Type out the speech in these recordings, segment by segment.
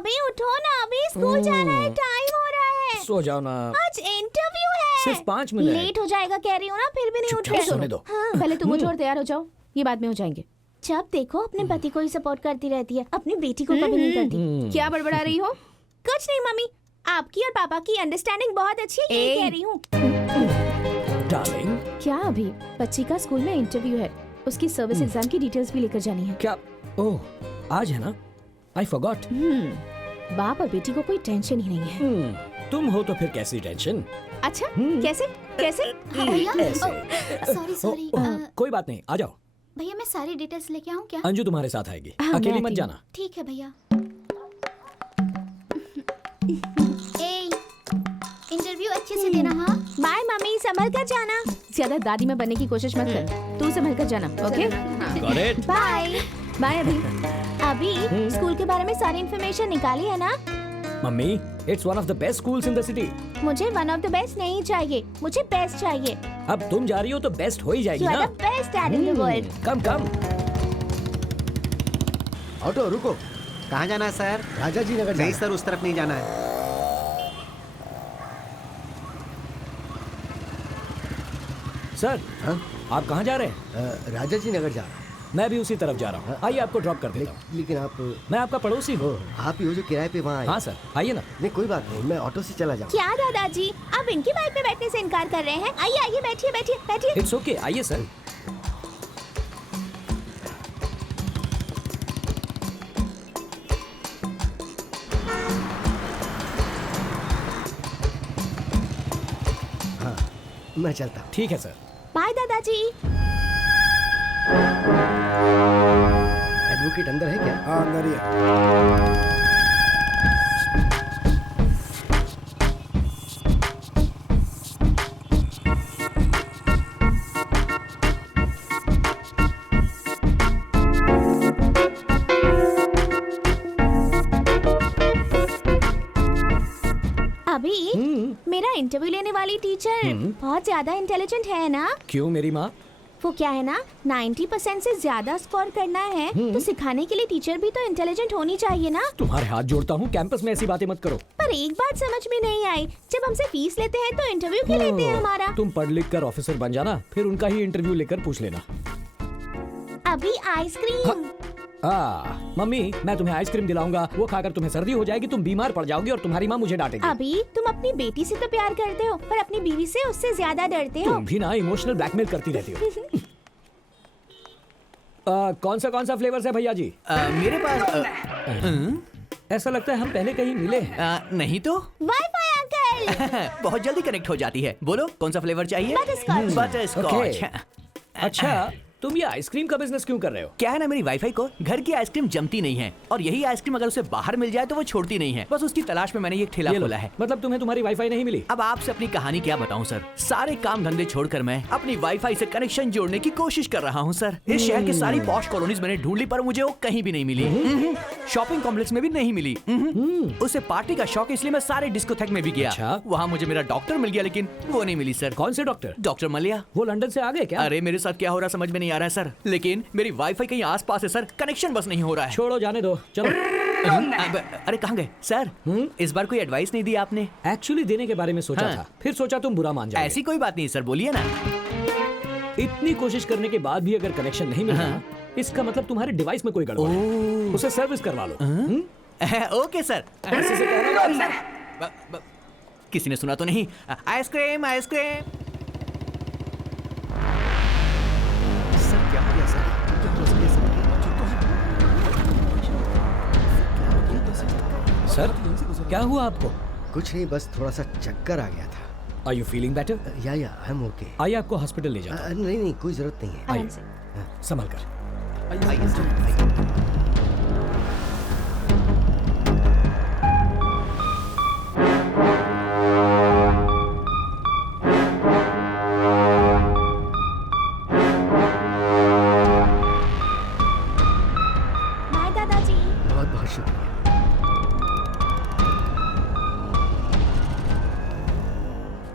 अभी उठो ना, अभी स्कूल जाना है, टाइम हो रहा है। सो जाओ ना, आज इंटरव्यू है। सिर्फ 5 मिनट। लेट हो जाएगा कह रही हूँ ना, फिर भी नहीं उठ रहे। सोने दो। हाँ। पहले तुम उठो और तैयार हो जाओ, ये बाद में हो जाएंगे। जब देखो अपने पति को ही सपोर्ट करती रहती है, अपनी बेटी को कभी नहीं करती। क्या बड़बड़ा रही हो? कुछ नहीं मम्मी, आपकी और पापा की अंडरस्टैंडिंग बहुत अच्छी है, ये कह रही हूँ। डार्लिंग, क्या अभी बच्ची का स्कूल में इंटरव्यू है, उसकी सर्विस एग्जाम की डिटेल्स भी लेकर जानी है। क्या? ओह, आज है ना? I forgot. बाप और बेटी को कोई टेंशन ही नहीं है। तुम हो तो फिर कैसी टेंशन? अच्छा, कैसे कैसे? भैया ऐसे। सॉरी कोई बात नहीं, आ जाओ। भैया मैं सारी डिटेल्स लेके आऊँ क्या? अंजू तुम्हारे साथ आएगी, हाँ, मैं अकेली मत आती जाना। ठीक है भैया। इंटरव्यू अच्छे से देना। हाँ बाय मम्मी, संभल कर जाना। ज्यादा दादी में बनने की कोशिश मत कर, तू संभल कर जाना। Okay, Got it? Bye. Bye अभी। अभी स्कूल के बारे में सारी इन्फॉर्मेशन निकाली है ना? Mummy, it's one of the best schools in the city. मुझे वन ऑफ द बेस्ट नहीं चाहिए, मुझे बेस्ट चाहिए। अब तुम जा रही हो तो बेस्ट हो ही जाएगी यू ना। Are the best dad in the world. Come come. Auto रुको। कहाँ जाना है सर? राजा जी नगर नहीं जाना। सर, उस तरफ नहीं जाना है। सर, हाँ? आप कहाँ जा रहे हैं? राजा जी नगर जा रहा हूँ। मैं भी उसी तरफ जा रहा हूँ। आइए, आपको ड्रॉप कर देता हूँ। लेकिन आप मैं आपका पड़ोसी हूँ। आप ही हो जो किराए पे वहाँ आए। हाँ सर, आइए ना। नहीं कोई बात नहीं, मैं ऑटो से चला जाऊँ। क्या दादाजी, आप इनकी बाइक पे बैठने से इनकार कर रहे हैं? आइए आइए, बैठिए बैठिए बैठिए। इट्स ओके, आइए सर। हाँ मैं चलता हूँ। ठीक है सर। बाय दादाजी। एडवोकेट अंदर है क्या? हाँ अंदर ही है। अभी मेरा इंटरव्यू लेने वाली टीचर बहुत ज्यादा इंटेलिजेंट है ना? क्यों मेरी माँ? वो क्या है ना, 90% से ज्यादा स्कोर करना है तो सिखाने के लिए टीचर भी तो इंटेलिजेंट होनी चाहिए ना। तुम्हारे हाथ जोड़ता हूँ, कैंपस में ऐसी बातें मत करो। पर एक बात समझ में नहीं आई, जब हमसे फीस लेते हैं तो इंटरव्यू क्यों लेते हैं हमारा? तुम पढ़ लिख कर ऑफिसर बन जाना, फिर उनका ही इंटरव्यू लेकर पूछ लेना। अभी आइसक्रीम। मम्मी, मैं तुम्हें आइसक्रीम दिलाऊंगा, वो खाकर तुम्हें सर्दी हो जाएगी, तुम बीमार पड़ जाओगी और तुम्हारी माँ मुझे डांटेगी। अभी तुम अपनी बेटी से तो प्यार करते हो, पर अपनी बीवी से उससे ज्यादा डरते हो। तुम भी ना इमोशनल ब्लैकमेल करती रहती हो। कौन सा फ्लेवर्स है भैया जी? मेरे पास ऐसा लगता है हम पहले कहीं मिले हैं। नहीं तो वाईफाई अंकल। बहुत जल्दी कनेक्ट हो जाती है। बोलो कौन सा फ्लेवर चाहिए? बटरस्कॉच। बटरस्कॉच। अच्छा, तुम ये आइसक्रीम का बिजनेस क्यों कर रहे हो? क्या है ना, मेरी वाईफाई को घर की आइसक्रीम जमती नहीं है, और यही आइसक्रीम अगर उसे बाहर मिल जाए तो वो छोड़ती नहीं है। बस उसकी तलाश में मैंने ये ठेला ये लो। खोला है। मतलब तुम्हें तुम्हारी वाईफाई नहीं मिली? अब आपसे अपनी कहानी क्या बताऊं सर। सारे काम धंधे छोड़कर मैं अपनी वाईफाई से कनेक्शन जोड़ने की कोशिश कर रहा हूं सर। इस शहर की सारी पॉश कॉलोनीज मैंने ढूंढ ली, पर मुझे वो कहीं भी नहीं मिली। शॉपिंग कॉम्प्लेक्स में भी नहीं मिली। उसे पार्टी का शौक, इसलिए मैं सारे डिस्कोथेक में भी गया। अच्छा। वहाँ मुझे मेरा डॉक्टर मिल गया, लेकिन वो नहीं मिली सर। कौन से डॉक्टर? डॉक्टर मलिया। वो लंदन से आ गए क्या? अरे मेरे साथ क्या हो रहा है समझ में नहीं आ रहा है सर, लेकिन मेरी वाईफाई कहीं आसपास है सर, कनेक्शन बस नहीं हो रहा है। छोड़ो, जाने दो, चलो। अरे कहाँ गए सर? इस बार कोई एडवाइस नहीं दी आपने? एक्चुअली देने के बारे में सोचा हाँ। था, फिर सोचा तुम बुरा मान जाओगे। ऐसी कोई बात नहीं सर, बोलिए ना। इतनी कोशिश करने के बाद भी अगर कनेक्शन नहीं मिला, इसका मतलब तुम्हारे डिवाइस में कोई गड़बड़ है। उसे सर्विस करवा लो। Okay sir. ऐसे से कहना ना। किसी ने सुना तो नहीं? Ice cream ice cream. सर क्या हो गया सर? क्या हो गया सर, क्या हुआ आपको? कुछ नहीं, बस थोड़ा सा चक्कर आ गया था। Are you feeling better? या आई एम ओके। आइए आपको हॉस्पिटल ले जाता हूं। नहीं कोई जरूरत नहीं है। आराम से। संभल कर। आइए सर, आइए। बाय दादाजी। बहुत बहुत शुक्रिया।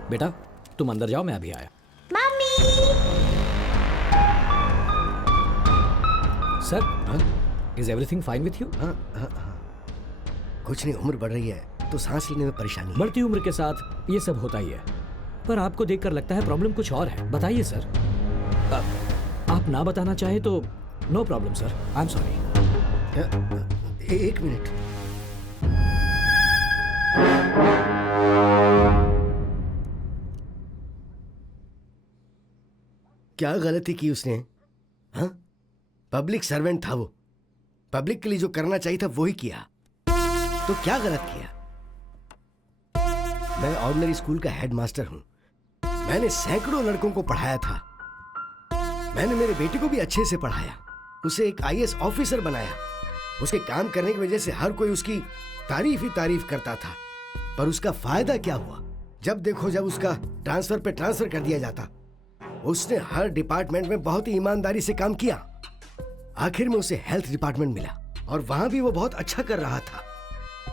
बेटा, तुम अंदर जाओ, मैं अभी आया। Mummy. Sir, is everything fine with you? हाँ हाँ हाँ। कुछ नहीं, उम्र बढ़ रही है तो सांस लेने में परेशानी है। बढ़ती उम्र के साथ ये सब होता ही है, पर आपको देखकर लगता है प्रॉब्लम कुछ और है। बताइए सर। आप ना बताना चाहे तो no problem sir, I am sorry. एक मिनट। क्या गलती की उसने? हाँ, पब्लिक सर्वेंट था वो, पब्लिक के लिए जो करना चाहिए था वो ही किया, तो क्या गलत किया? मैं ऑर्डिनरी स्कूल का हेडमास्टर हूं, मैंने सैकड़ों लड़कों को पढ़ाया था, मैंने मेरे बेटे को भी अच्छे से पढ़ाया, उसे एक आईएएस ऑफिसर बनाया। उसके काम करने की वजह से हर कोई उसकी तारीफ ही तारीफ करता था, पर उसका फायदा क्या हुआ? जब देखो जब उसका ट्रांसफर पे ट्रांसफर कर दिया जाता। उसने हर डिपार्टमेंट में बहुत ही ईमानदारी से काम किया, आखिर में उसे हेल्थ डिपार्टमेंट मिला और वहां भी वो बहुत अच्छा कर रहा था।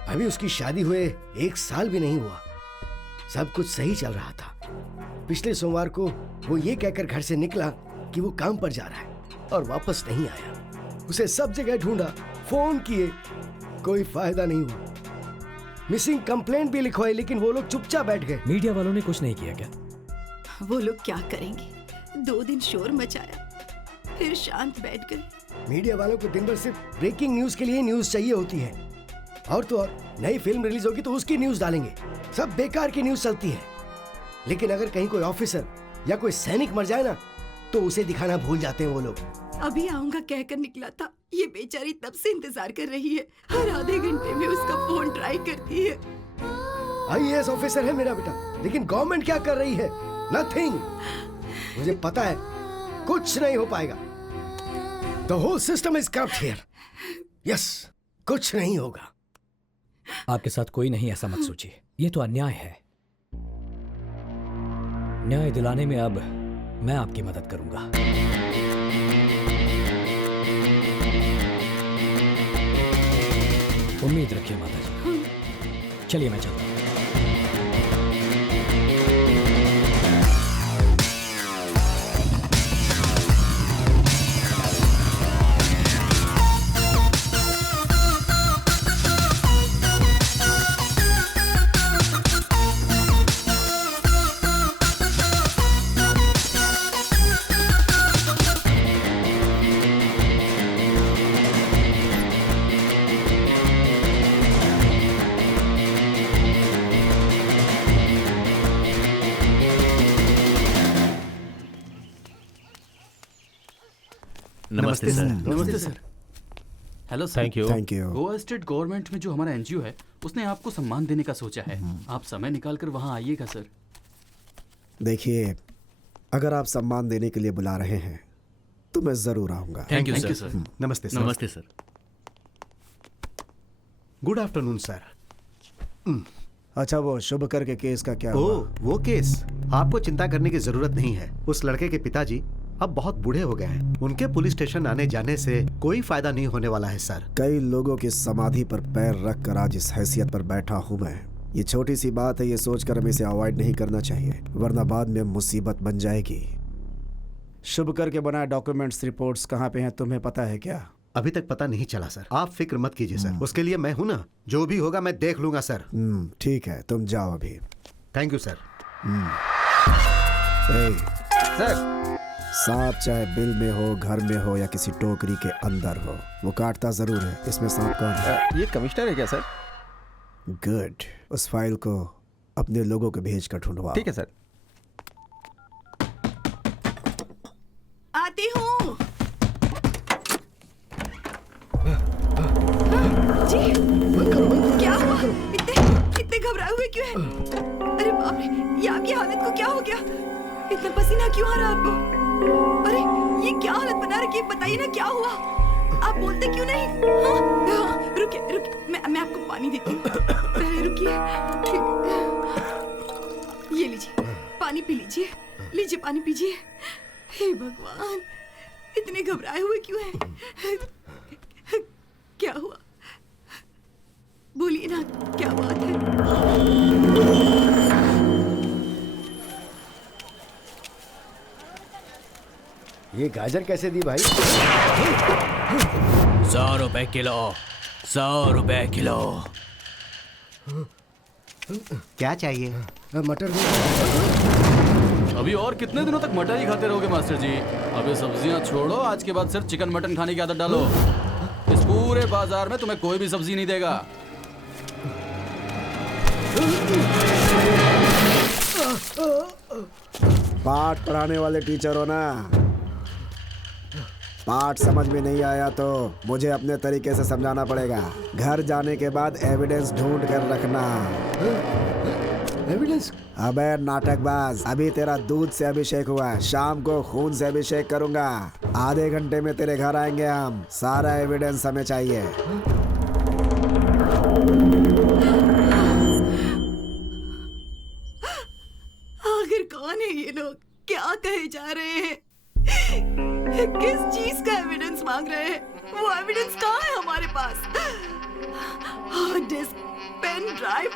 अभी उसकी शादी हुए 1 साल भी नहीं हुआ, सब कुछ सही चल रहा था। पिछले सोमवार को वो ये कहकर घर से निकला कि वो काम पर जा रहा है और वापस नहीं आया। उसे सब जगह ढूंढा, फोन किए, कोई फायदा नहीं हुआ। मिसिंग कंप्लेंट भी लिखवाई, लेकिन वो लोग चुपचाप बैठ गए। मीडिया वालों ने कुछ नहीं किया क्या? वो लोग क्या करेंगे? 2 दिन शोर मचाया, फिर शांत बैठ गए। मीडिया वालों को दिन भर सिर्फ ब्रेकिंग न्यूज के लिए न्यूज चाहिए होती है, और तो और नई फिल्म रिलीज होगी तो उसकी न्यूज डालेंगे। सब बेकार की न्यूज चलती है, लेकिन अगर कहीं कोई ऑफिसर या कोई सैनिक मर जाए ना, तो उसे दिखाना भूल जाते हैं वो लोग। अभी आऊंगा कहकर निकला था, ये बेचारी तब से इंतजार कर रही है, हर आधे घंटे में उसका फोन ट्राई करती है। आईएएस ऑफिसर है मेरा बेटा, लेकिन गवर्नमेंट क्या कर रही है? नथिंग। मुझे पता है कुछ नहीं हो पाएगा। The whole system is corrupt here. Yes, कुछ नहीं होगा। आपके साथ कोई नहीं, ऐसा मत सोचिए, ये तो अन्याय है। न्याय दिलाने में अब मैं आपकी मदद करूंगा। उम्मीद रखिए माता जी। चलिए मैं चलता हूं। नमस्ते सर। नमस्ते sir. Hello sir. Thank you. Goa state government में जो हमारा एनजीओ है, उसने आपको सम्मान देने का सोचा है। आप समय निकाल कर वहाँ आइएगा सर। देखिए, अगर आप सम्मान देने के लिए बुला रहे हैं तो मैं जरूर आऊंगा। Thank you sir. नमस्ते सर। नमस्ते सर। Good afternoon sir. अच्छा, वो शुभकर के केस का क्या हुआ? वो केस आपको चिंता करने की जरूरत नहीं है। उस लड़के के पिताजी अब बहुत बूढ़े हो गए हैं, उनके पुलिस स्टेशन आने जाने से कोई फायदा नहीं होने वाला है सर। कई लोगों की समाधि पर पैर रख कर आज इस हैसियत पर बैठा हूँ मैं। ये छोटी सी बात है, ये सोचकर हमें इसे अवॉइड नहीं करना चाहिए, वरना बाद में मुसीबत बन जाएगी। शुभकर के बनाए डॉक्यूमेंट्स रिपोर्ट्स कहाँ पे हैं, तुम्हें पता है क्या? अभी तक पता नहीं चला सर। आप फिक्र मत कीजिए सर, उसके लिए मैं हूं ना, जो भी होगा मैं देख लूंगा सर। ठीक है, तुम जाओ अभी। Thank you sir. सर, सांप चाहे बिल में हो, घर में हो या किसी टोकरी के अंदर हो, वो काटता जरूर है। इसमें सांप कौन है? ये कमिश्नर है क्या सर? गुड, उस फाइल को अपने लोगों को भेज कर ढूंढवाओ। ठीक है सर। आती हूँ जी। क्या हुआ? इतने घबराए हुए क्यों हैं? अरे बाप रे, ये आपकी हालत को क्या हो गया? इतना पसीना क्यों आ रहा है आपको? अरे ये क्या हालत बना रखी है, बताइए ना क्या हुआ? आप बोलते क्यों नहीं? हाँ, रुकिए, मैं आपको पानी देती हूँ। पहले रुकिए। ये लीजिए, पानी पी लीजिए। लीजिए, पानी पीजिए। हे भगवान, इतने घबराए हुए क्यों हैं? क्या हुआ? बोलिए ना, क्या बात है? ये गाजर कैसे दी भाई? 100 रुपए किलो। 100 रुपए किलो। क्या चाहिए? मटर दे। अभी और कितने दिनों तक मटर ही खाते रहोगे मास्टर जी? अब ये सब्जियां छोड़ो, आज के बाद सिर्फ चिकन मटन खाने की आदत डालो। इस पूरे बाजार में तुम्हें कोई भी सब्जी नहीं देगा। पाठ पढ़ाने वाले टीचर हो ना, पाठ समझ में नहीं आया तो मुझे अपने तरीके से समझाना पड़ेगा। घर जाने के बाद एविडेंस ढूंढ कर रखना। एविडेंस? अबे नाटकबाज, अभी तेरा दूध से अभिषेक हुआ है, शाम को खून से अभिषेक करूंगा। आधे घंटे में तेरे घर आएंगे हम, सारा एविडेंस हमें चाहिए। आखिर कौन है ये लोग? क्या कहे जा रहे हैं? किस चीज का एविडेंस मांग रहे हैं? वो एविडेंस कहाँ है हमारे पास? हार्ड डिस्क, पेन ड्राइव,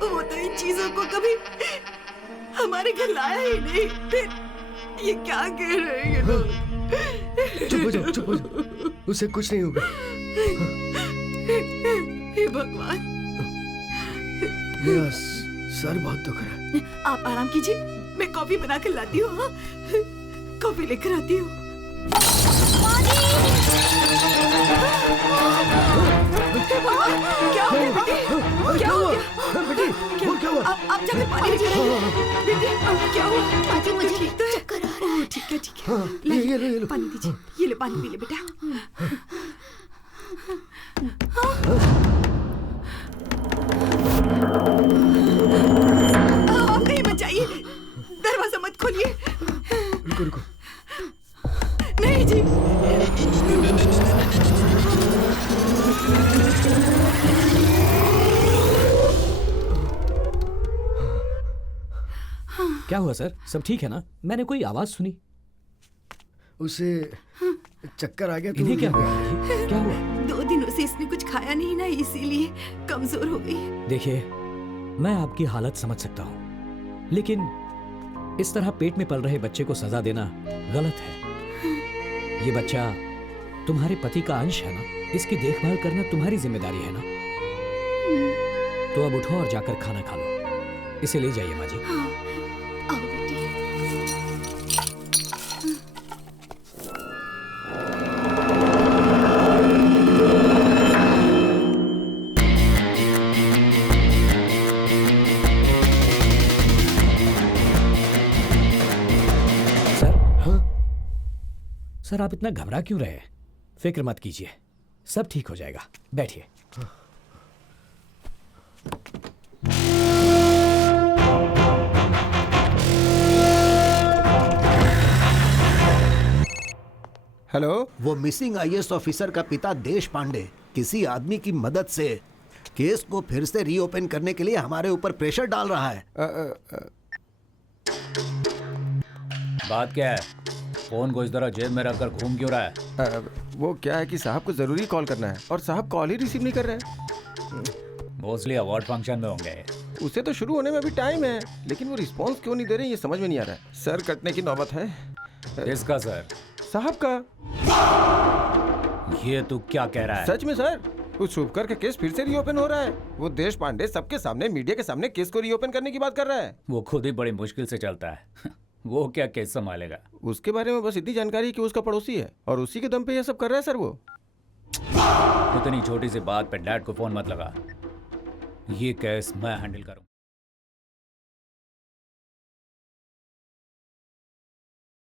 वो तो इन चीजों को कभी हमारे घर लाया ही नहीं। फिर ये क्या कह रहे हैं ये लोग? चुप हो जाओ, चुप हो जाओ, उसे कुछ नहीं होगा। हे भगवान, मेरा सर बहुत दुख रहा है। आप आराम कीजिए, मैं कॉफी बना कर लाती हूँ। हाँ? कॉफी लेकर आती हूँ। क्या हो गया बेटी? क्या हो गया? बेटी, क्या हुआ? आप जाकर पानी लेकर आइए। बेटी, क्या हुआ? आजी मुझे ठीक तो है? चक्कर आ रहा है। ठीक है, ठीक है। ये लो। पानी दीजिए। ये ले, पानी पी ले बेटा। आप कहीं मत जाइए, दरवाजा मत खोलिए। रुको। नहीं जी। क्या हुआ सर? सब ठीक है ना? मैंने कोई आवाज सुनी। उसे चक्कर आ गया तो इन्हें क्या हुआ? क्या हुआ? 2 दिनों से इसने कुछ खाया नहीं ना, इसीलिए कमजोर हो गई। देखिए, मैं आपकी हालत समझ सकता हूँ, लेकिन इस तरह पेट में पल रहे बच्चे को सजा देना गलत है। ये बच्चा तुम्हारे पति का अंश है ना, इसकी देखभाल करना तुम्हारी जिम्मेदारी है ना। तो अब उठो और जाकर खाना खा लो। इसे ले जाइए माँ जी। हाँ, आओ बेटी। सर, आप इतना घबरा क्यों रहे हैं? फिक्र मत कीजिए, सब ठीक हो जाएगा। बैठिए। हेलो, वो मिसिंग आईएएस ऑफिसर का पिता देश पांडे किसी आदमी की मदद से केस को फिर से रीओपन करने के लिए हमारे ऊपर प्रेशर डाल रहा है। बात क्या है? फोन को इस तरह जेब में रखकर घूम क्यों रहा है? वो क्या है कि साहब को जरूरी कॉल करना है और साहब कॉल ही रिसीव नहीं कर रहे हैं। मोस्टली अवार्ड फंक्शन में होंगे। उसे तो शुरू होने में अभी टाइम है, लेकिन वो रिस्पांस क्यों नहीं दे रहे ये समझ में नहीं आ रहा है। सर कटने की नौबत है। किसका सर? साहब का। ये तू क्या कह रहा है? सच में सर, उस शुभकर का केस फिर से रीओपन हो रहा है। वो देश पांडे सबके सामने, मीडिया के सामने केस को रीओपन करने की बात कर रहा है। वो खुद ही बड़ी मुश्किल से चलता है। वो क्या केस संभालेगा? उसके बारे में बस इतनी जानकारी है कि उसका पड़ोसी है और उसी के दम पे ये सब कर रहा है सर। वो इतनी छोटी सी बात पे डैड को फोन मत लगा। ये केस मैं हैंडल करूँ।